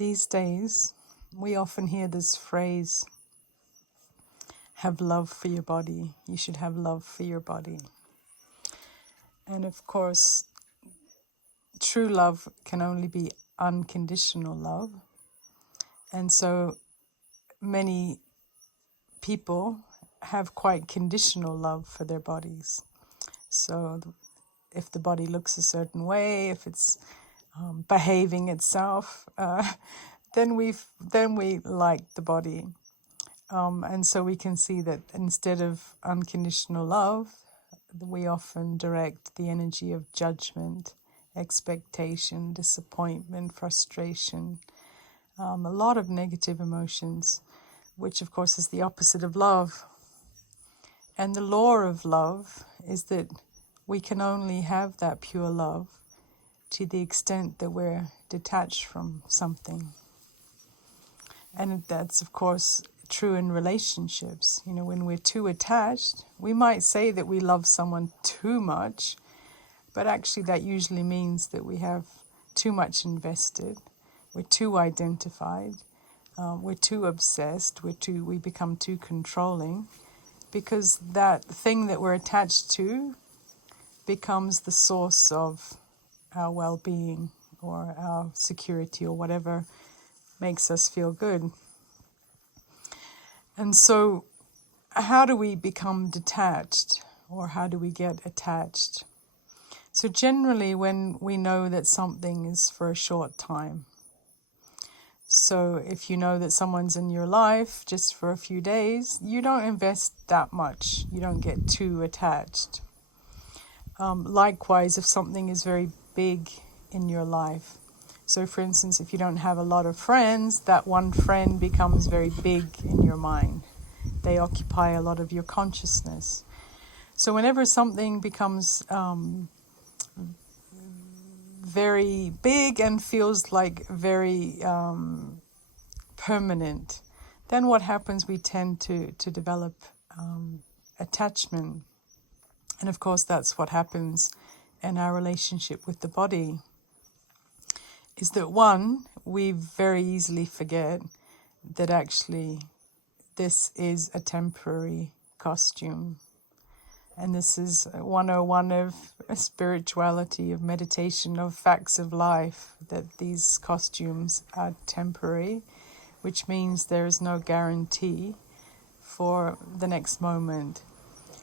These days, we often hear this phrase, have love for your body. You should have love for your body. And of course, true love can only be unconditional love. And so many people have quite conditional love for their bodies. So if the body looks a certain way, if it's behaving itself, then we like the body. And so we can see that instead of unconditional love, we often direct the energy of judgment, expectation, disappointment, frustration, a lot of negative emotions, which of course is the opposite of love. And the law of love is that we can only have that pure love to the extent that we're detached from something. And that's of course true in relationships. You know, when we're too attached, we might say that we love someone too much, but actually that usually means that we have too much invested, we're too identified, we're too obsessed, we become too controlling, because that thing that we're attached to becomes the source of our well-being or our security or whatever makes us feel good. And so how do we become detached, or how do we get attached? So generally when we know that something is for a short time. So if you know that someone's in your life just for a few days, you don't invest that much. You don't get too attached. Likewise, if something is very big in your life. So for instance, if you don't have a lot of friends, that one friend becomes very big in your mind. They occupy a lot of your consciousness. So whenever something becomes very big and feels like very permanent, then what happens, we tend to develop attachment. And of course that's what happens in our relationship with the body, is that one, we very easily forget that actually this is a temporary costume. And this is 101 of spirituality, of meditation, of facts of life, that these costumes are temporary, which means there is no guarantee for the next moment.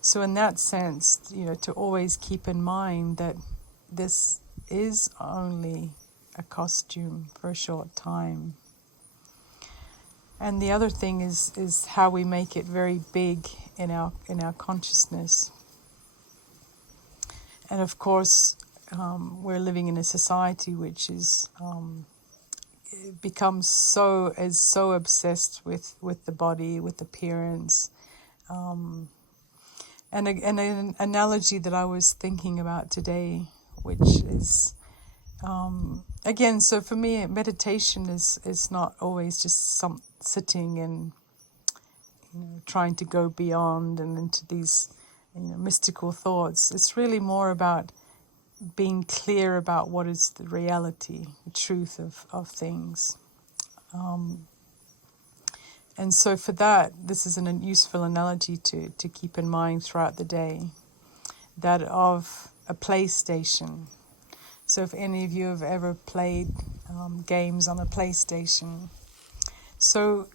So in that sense, you know, to always keep in mind that this is only a costume for a short time. And the other thing is how we make it very big in our consciousness. And of course, we're living in a society which is becomes so obsessed with the body, with appearance. And an analogy that I was thinking about today, which is again, so for me, meditation is not always just sitting and trying to go beyond and into these mystical thoughts. It's really more about being clear about what is the reality, the truth of things. And so for that, this is a useful analogy to keep in mind throughout the day, that of a PlayStation. So if any of you have ever played games on a PlayStation, so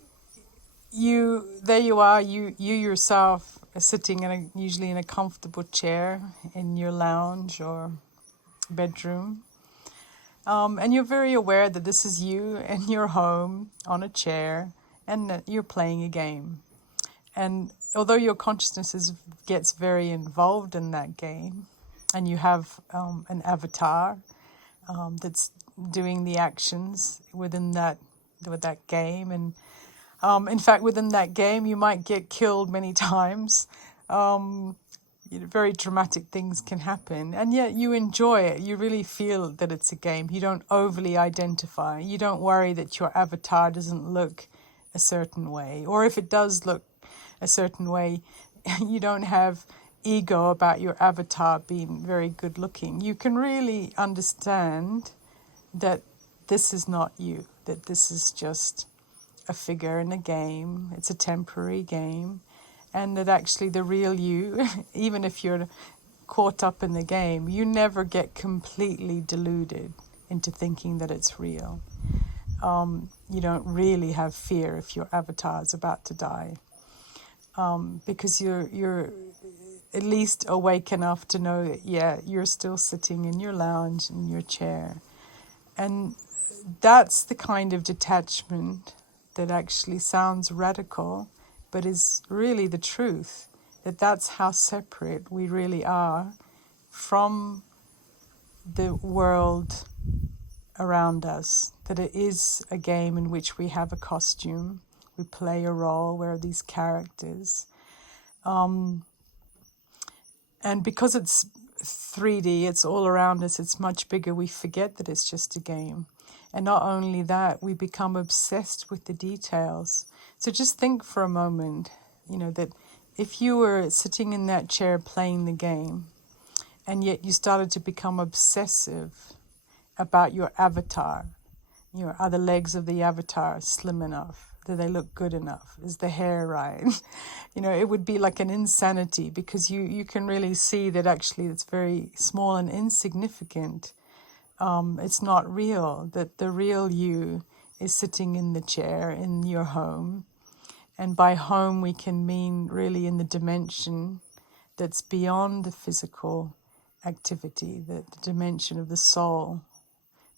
there you are, you yourself are sitting usually in a comfortable chair in your lounge or bedroom, and you're very aware that this is you in your home on a chair and that you're playing a game. And although your consciousness gets very involved in that game, and you have an avatar that's doing the actions with that game, and in fact within that game you might get killed many times. Very dramatic things can happen, and yet you enjoy it. You really feel that it's a game. You don't overly identify. You don't worry that your avatar doesn't look a certain way, or if it does look a certain way, you don't have ego about your avatar being very good looking. You can really understand that this is not you, that this is just a figure in a game, it's a temporary game, and that actually the real you, even if you're caught up in the game, you never get completely deluded into thinking that it's real. You don't really have fear if your avatar is about to die, because you're at least awake enough to know that, yeah, you're still sitting in your lounge, in your chair. And that's the kind of detachment that actually sounds radical, but is really the truth, that that's how separate we really are from the world around us, that it is a game in which we have a costume, we play a role, we're these characters. And because it's 3D, it's all around us, it's much bigger, we forget that it's just a game. And not only that, we become obsessed with the details. So just think for a moment, that if you were sitting in that chair playing the game, and yet you started to become obsessive about your avatar, are the legs of the avatar slim enough? Do they look good enough? Is the hair right? It would be like an insanity, because you can really see that actually it's very small and insignificant. It's not real, that the real you is sitting in the chair in your home. And by home we can mean really in the dimension that's beyond the physical activity, the dimension of the soul,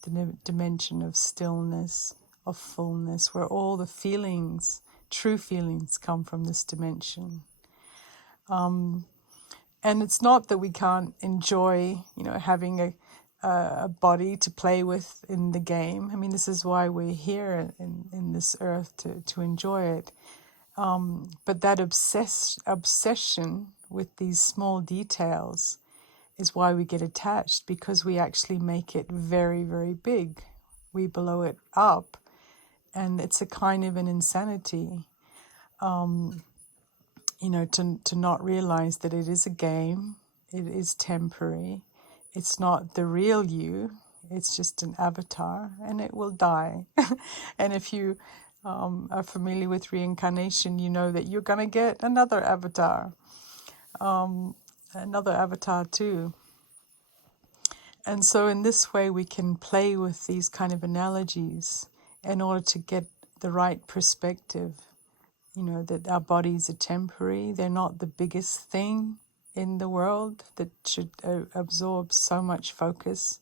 the dimension of stillness, of fullness, where all the feelings, true feelings, come from this dimension. And it's not that we can't enjoy, having a body to play with in the game. I mean, this is why we're here in this earth, to enjoy it. But that obsession with these small details is why we get attached, because we actually make it very, very big. We blow it up, and it's a kind of an insanity, to not realize that it is a game, it is temporary, it's not the real you, it's just an avatar, and it will die. And if you are familiar with reincarnation, you know that you're going to get another avatar too. And so in this way we can play with these kind of analogies in order to get the right perspective, that our bodies are temporary, they're not the biggest thing in the world that should absorb so much focus.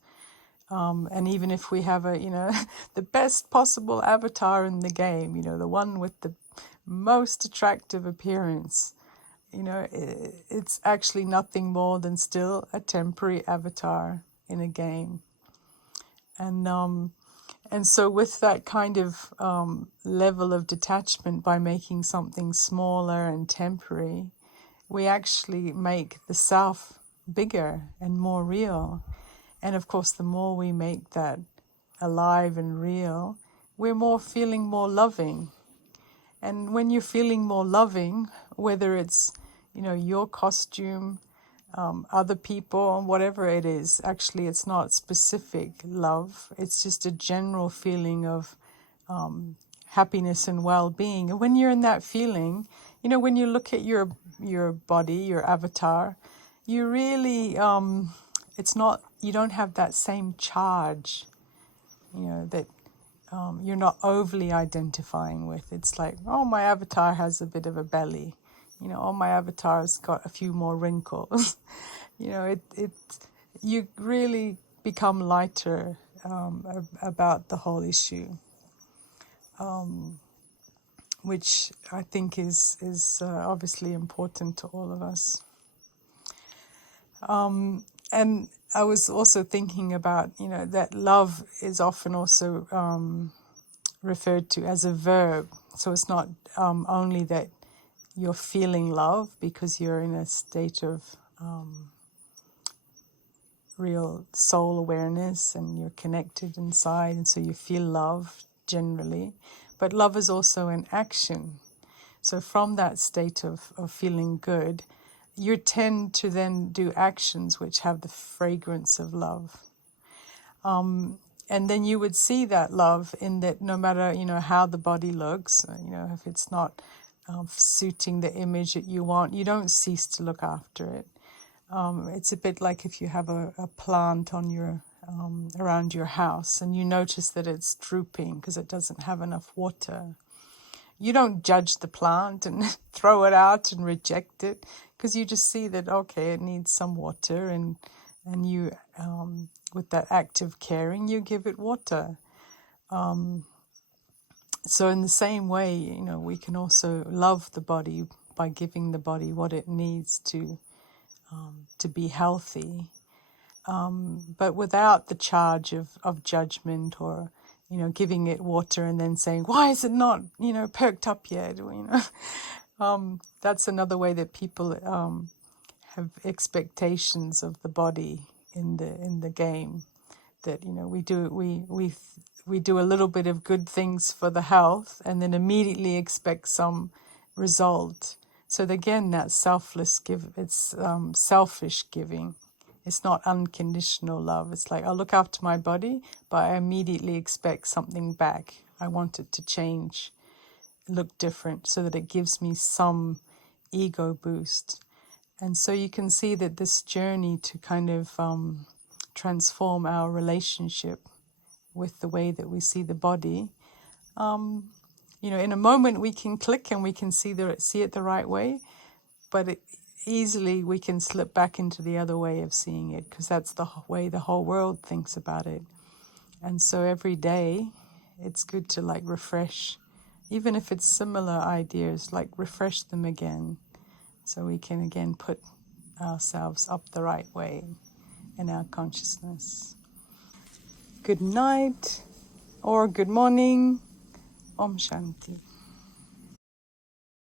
And even if we have the best possible avatar in the game, the one with the most attractive appearance, it's actually nothing more than still a temporary avatar in a game. And so with that kind of level of detachment, by making something smaller and temporary, we actually make the self bigger and more real. And of course, the more we make that alive and real, we're feeling more loving. And when you're feeling more loving, whether it's, your costume, other people, whatever it is, actually it's not specific love. It's just a general feeling of happiness and well-being. And when you're in that feeling, when you look at your body, your avatar, you really, you don't have that same charge, that you're not overly identifying with. It's like, oh, my avatar has a bit of a belly. Oh, my avatar's got a few more wrinkles. You really become lighter about the whole issue, which I think is obviously important to all of us. And I was also thinking about, that love is often also referred to as a verb. So it's not only that you're feeling love because you're in a state of real soul awareness and you're connected inside, and so you feel love generally. But love is also an action. So from that state of feeling good, you tend to then do actions which have the fragrance of love. And then you would see that love in that no matter, how the body looks, if it's not suiting the image that you want, you don't cease to look after it. It's a bit like if you have a plant on your around your house and you notice that it's drooping because it doesn't have enough water. You don't judge the plant and throw it out and reject it, because you just see that, okay, it needs some water, and you, with that act of caring, you give it water. So in the same way, we can also love the body by giving the body what it needs to be healthy, but without the charge of judgment, or giving it water and then saying, why is it not perked up yet? That's another way that people have expectations of the body in the game, that we do a little bit of good things for the health and then immediately expect some result. So again, that's selfish giving. It's not unconditional love. It's like, I'll look after my body, but I immediately expect something back. I want it to change, look different, so that it gives me some ego boost. And so you can see that this journey to kind of transform our relationship with the way that we see the body, in a moment we can click and we can see it the right way, but easily we can slip back into the other way of seeing it, because that's the way the whole world thinks about it. And so every day it's good to refresh, even if it's similar ideas, refresh them again, so we can again put ourselves up the right way in our consciousness. Good night or good morning. Om Shanti.